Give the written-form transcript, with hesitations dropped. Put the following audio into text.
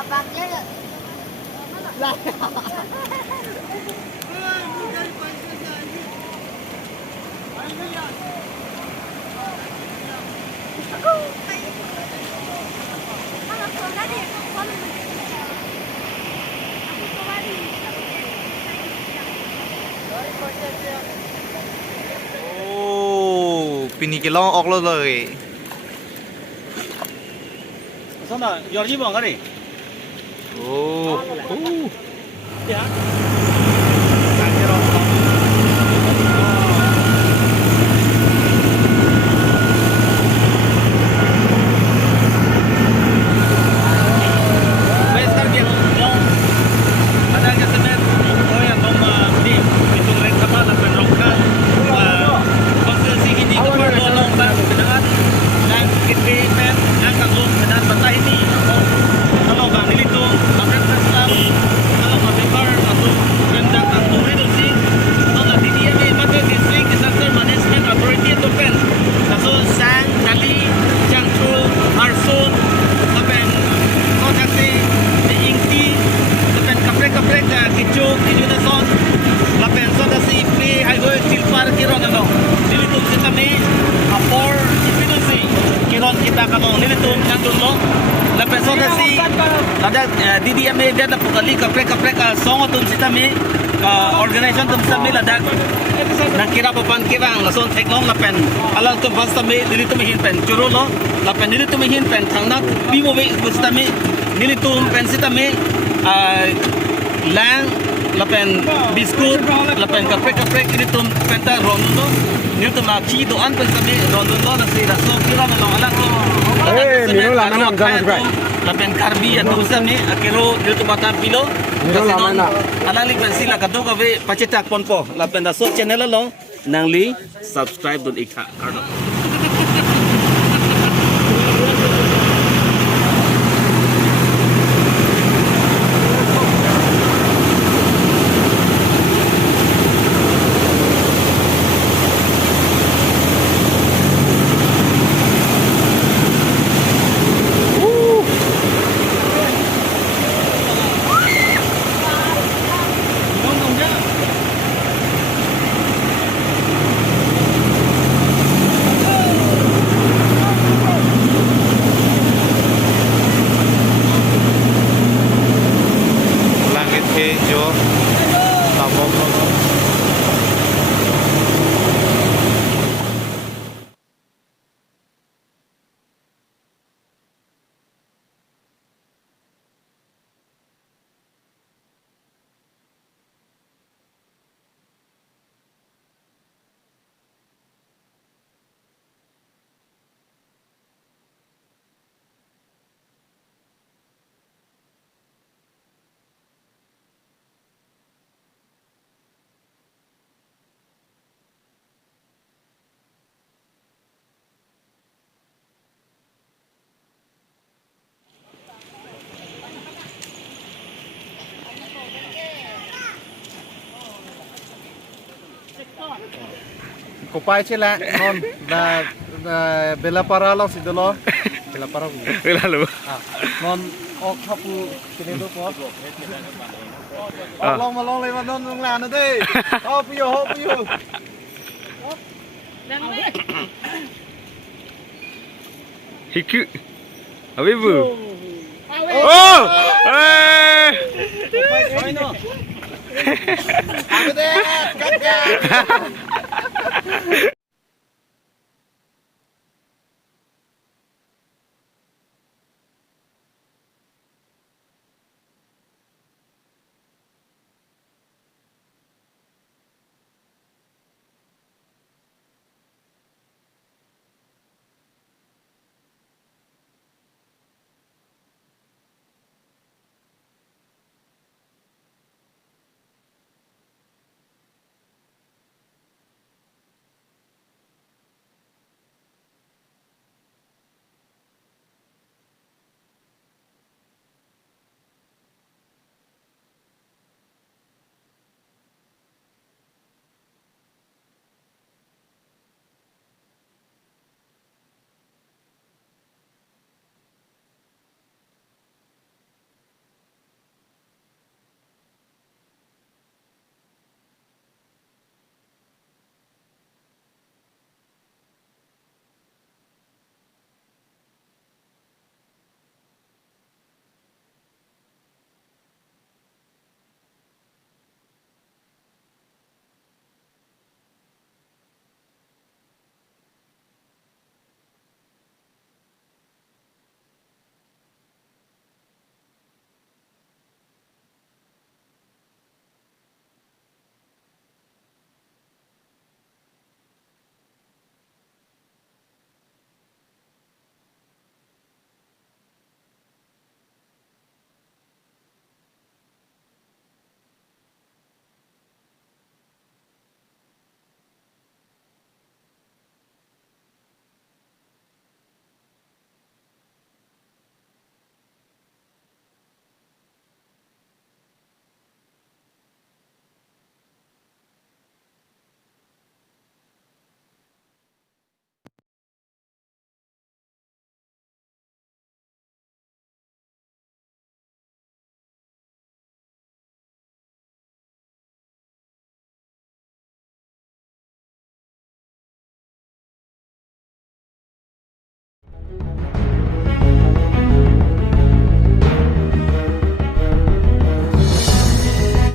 Abangnya lah. Oh, pinikilong okเลย Sana, Georgie bang kali. Oh. Ya. Kita kalau nilitum nandun lo la persona si ada DDMA dia ada pukali kaprek songo tum sitami organization tum sitami la dak nakira papan kirang la son teknong la pen ala tum bastami nilitum hin pen churu lo la pen nilitum hin pen thangnak bimo we sitami nilitum pen sitami lang la pen biskut la pen kaprek nilitum penta rondo nilitum chi do an pen sitami rondo la si la so kira na long ala Mino lama na amdana juga. Lapen karbi atau usam ni akero dia tu batang pilo. Mino lama na. Alali pensila kadu ka ve pacetak ponpo. Lapen da so channel lo nangli subscribe dun ikha karno. Kupai cila non da bela para lo situ lo bela para Bela lu. non ok hapu kini tu ko long mà long lên mà non long làm nữa đi hop yo Hiku. Abi bu. Oh! Eh! Aku deh, kakak.